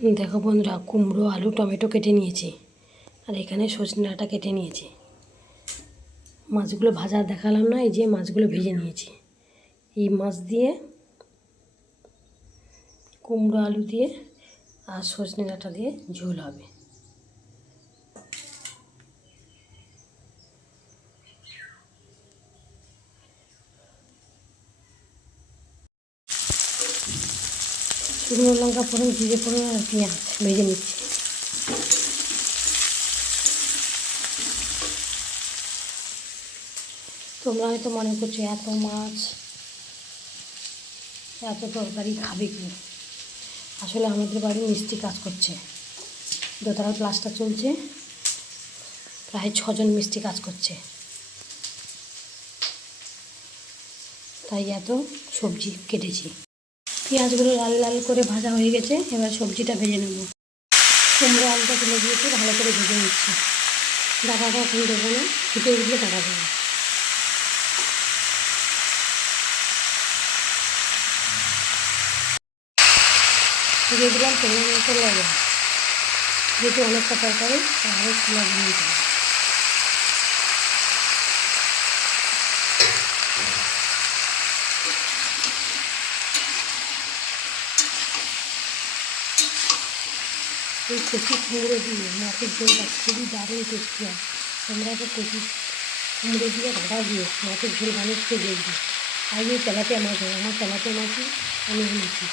দেখো বন্ধুরা, কুমড়ো, আলু, টমেটো কেটে নিয়েছি, আর এখানে সজনে ডাঁটা কেটে নিয়েছি। মাছগুলো ভাজা দেখালাম না, এই যে মাছগুলো ভেজে নিয়েছি। এই মাছ দিয়ে কুমড়ো আলু দিয়ে আর সজনে ডাঁটা দিয়ে ঝোল হবে। শুকনো লঙ্কা ফোড়ন, জিরে ফোড়ন আর পেঁয়াজ ভেজে নিচ্ছি। তোমরা হয়তো মনে করছো এত মাছ, এত তরকারি খাবে কি? আসলে আমাদের বাড়ি মিস্ত্রি কাজ করছে, দোতলার প্লাস্টার চলছে, প্রায় 6 জন মিস্ত্রি কাজ করছে, তাই এত সবজি কেটেছি। পেঁয়াজগুলো লাল লাল করে ভাজা হয়ে গেছে, এবার সবজিটা ভেজে নেব। কুমড়ো আলুটা তুলে দিয়েছি, ভালো করে ভেজে নিচ্ছি। ডাঁটাটা এখন দেবো না, ফুটে উঠলে ডাঁটা দেবো। দিয়ে দিলাম তেলের মতো লবণ, যেহেতু অনেকটা তরকারি তাহলে খোলা দিয়ে দিতে হবে। এই কচি কুমড়ো দিয়ে মাছের ঝোলটা খুবই দারুণ টেস্টি হয়। তোমরা তো কচি কুমড়ো দিয়ে ডাঁটা দিয়ে মাছের ঝোল বানিয়ে দেখবে। আর এই তেলাপিয়া মাছ হয়, আমার তেলাপিয়া মাছই আমি এনেছি।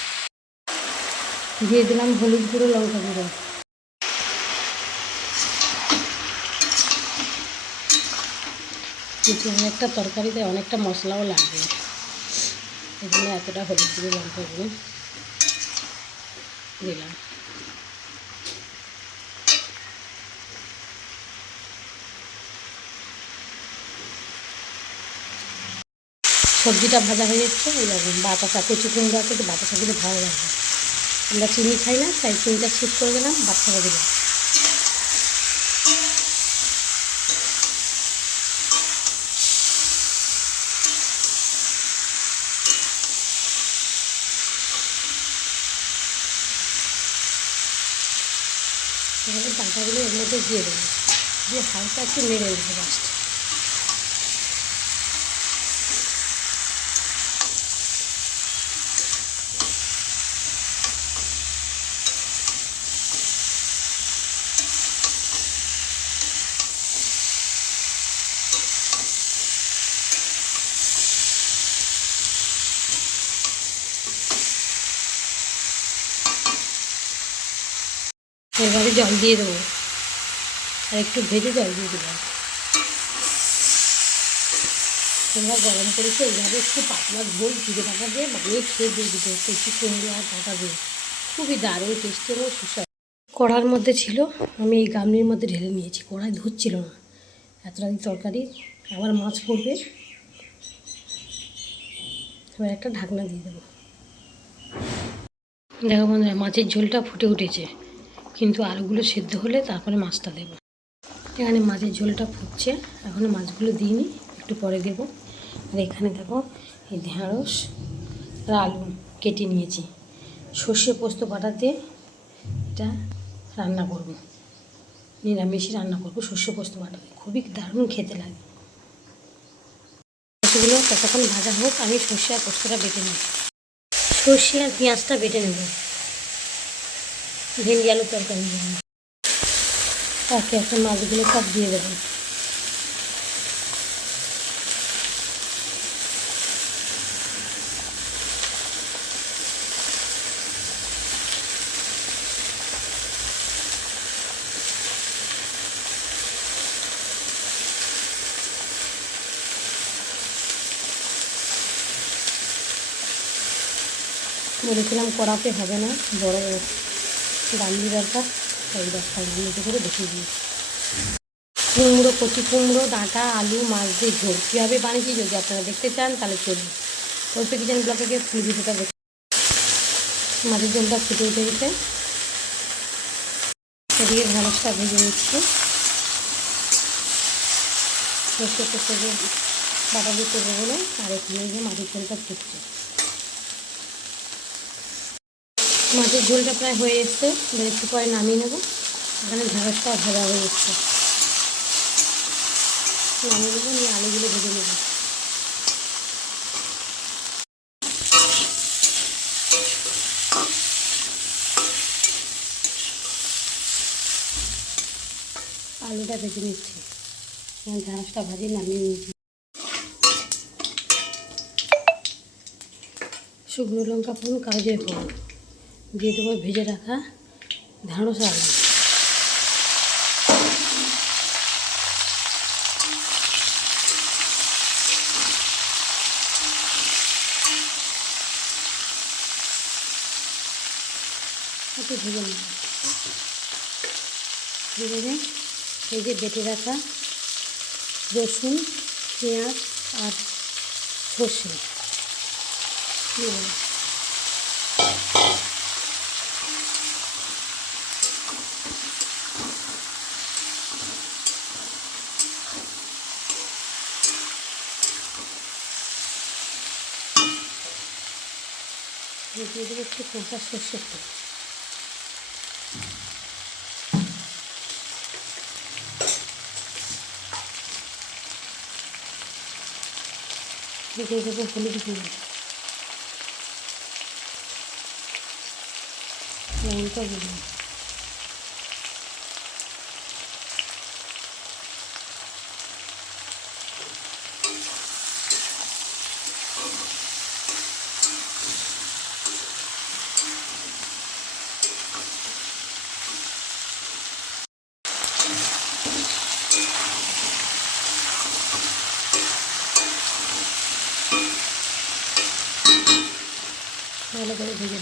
দিয়ে দিলাম হলুদ গুঁড়ো, লঙ্কা গুঁড়ো। কিন্তু অনেকটা তরকারিতে অনেকটা মশলাও লাগবে, এই জন্য এতটা হলুদ গুঁড়ো, লঙ্কা গুঁড়ো দিলাম। সবজিটা ভাজা হয়ে যাচ্ছে, এরকম বাতাসা, কচি কুমড়ো আছে, বাতাসা দিলে ভালো লাগবে। আমরা চিনি খাই না, তাই চিনিটা ছিট করে দিলাম, বাচ্চারা দিলাম। এখানে ডাঁটাগুলো এর মধ্যে দিয়ে দেবো, দিয়ে হালকা একটু নেড়ে নেবো লাস্ট। এবারে জল দিয়ে দেবো, আর একটু ভেজে জল দিয়ে দিলাম। তোমরা গরম করেছো এইভাবে একটু পাতলা ঝোল জিরে ডাঁটা দিয়ে বানিয়ে খেয়ে দিয়ে দিতে, কচি কুমড়ো আর ডাঁটা দিয়ে খুবই দারুণ টেস্টি এবং সুস্বাদু। কড়ার মধ্যে ছিল, আমি এই গামলির মধ্যে ঢেলে নিয়েছি, কড়াই ধুচ্ছিল না। এতটা তরকারি আবার মাছ পড়বে, এবার একটা ঢাকনা দিয়ে দেবো। দেখো বন্ধুরা, মাছের ঝোলটা ফুটে উঠেছে, কিন্তু আলুগুলো সেদ্ধ হলে তারপরে মাছটা দেবো। এখানে মাছের ঝোলটা ফুটছে, এখনও মাছগুলো দিইনি, একটু পরে দেবো। আর এখানে দেখো এই ঢেঁড়স আর আলু কেটে নিয়েছি, সর্ষে পোস্ত বাটা দিয়ে এটা রান্না করবো, নিরামিষই রান্না করবো সর্ষে পোস্ত বাটা দিয়ে, খুবই দারুণ খেতে লাগে। মাছগুলো ততক্ষণ ভাজা হোক, আমি সর্ষে আর পোস্তটা বেটে নিই। সর্ষে আর পেঁয়াজটা বেটে নেব ভেন্ডি আলু তরকারি জন্য। তাকে একটা মাছগুলো সব দিয়ে দেবো। বলেছিলাম কড়াতে হবে না, বড় গামলি দরকার, তাই 10টা গামলিতে করে দেখিয়ে দিয়েছি। কুমড়ো, কচি কুমড়ো, ডাঁটা, আলু, মাছ দিয়ে ঝোল কীভাবে বানিয়েছি যদি আপনারা দেখতে চান তাহলে চলুন কল্পে কিচেন ব্লগে গিয়ে ফুল ভিডিওটা দেখে। মাছের ঝোলটা ফুটে উঠে গেছে, এদিকে ঢেঁড়সটা ভেজে নিচ্ছি। সর্ষে পোস্ত দিয়ে বাটা দিয়ে করবো বলে, আর এখানে যে মাছের ঝোলটা ফুটছে। মাছের ঝোলটা প্রায় হয়ে এসছে, এবার একটু পরে নামিয়ে নেবো। এখানে ঢ্যাঁড়সটা ভাজা হয়ে এসছে, নামিয়ে নেবো, নিয়ে আলুগুলো ভেজে নেবো। আলুটা ভেজে নিচ্ছি, ঢ্যাঁড়সটা ভাজি নামিয়ে নিয়েছি। শুকনো লঙ্কা ফোড়ন, কাগজের ফোড়ন দিয়ে দেবো ভেজে রাখা ঢ্যাঁড়স আলু। একটু ভেজে নেব, ভেজে এই যে বেটে রাখা রসুন, পেঁয়াজ আর সর্ষে দিয়ে দেবো একটু কাঁচা সর্ষের তেল। দিয়ে দেবো হলুদ গুঁড়ো, লঙ্কা গুঁড়ো, ভালো করে ভেজে।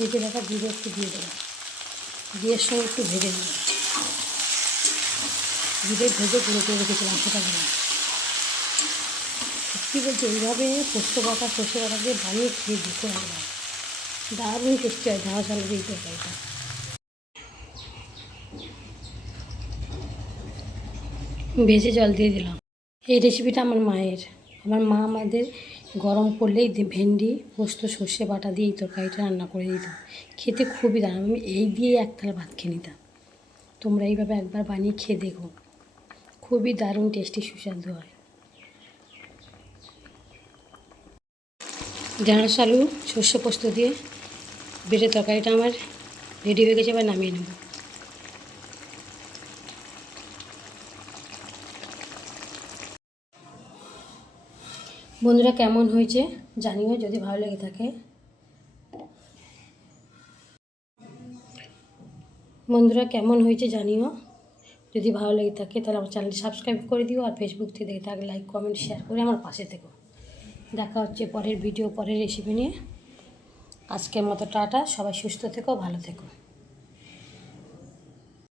ভেজে রাখা জিরে একটু দিয়ে দেবো, জিরের সঙ্গে একটু ভেজে নেব। জিরে ভেজে গুঁড়ো করে রেখেছিলাম সেটা দিলাম। সত্যি বলছি, এইভাবে পোস্ত বাটা সর্ষে বাটা দিয়ে বানিয়ে খেয়ে দিতে হবে, দারুণ টেস্টি হয় ঢ্যাঁড়স আলু দিয়ে তরকারিটা। ভেজে জল দিয়ে দিলাম। এই রেসিপিটা আমার মায়ের। আমার মা আমাদের গরম পড়লেই ভেন্ডি পোস্ত সর্ষে বাটা দিয়ে এই তরকারিটা রান্না করে দিত, খেতে খুবই দারুণ। আমি এই দিয়ে এক থালা ভাত খেয়ে নিতাম। তোমরা এইভাবে একবার বানিয়ে খেয়ে দেখো, খুবই দারুণ টেস্টি সুস্বাদু হয়। ঢ্যাঁড়স আলু সর্ষে পোস্ত দিয়ে বেটে তরকারিটা আমার রেডি হয়ে গেছে, এবার নামিয়ে নেব। বন্ধুরা কেমন হয়েছে জানিও, যদি ভালো লেগে থাকে। বন্ধুরা কেমন হয়েছে জানিও, যদি ভালো লেগে থাকে তাহলে আমার চ্যানেলটি সাবস্ক্রাইব করে দিও, আর ফেসবুক থেকে দেখে থাকলে লাইক কমেন্ট শেয়ার করে আমার পাশে থেকো। দেখা হচ্ছে পরের ভিডিও, পরের রেসিপি নিয়ে। আজকের মতো টাটা, সবাই সুস্থ থেকো, ভালো থেকো।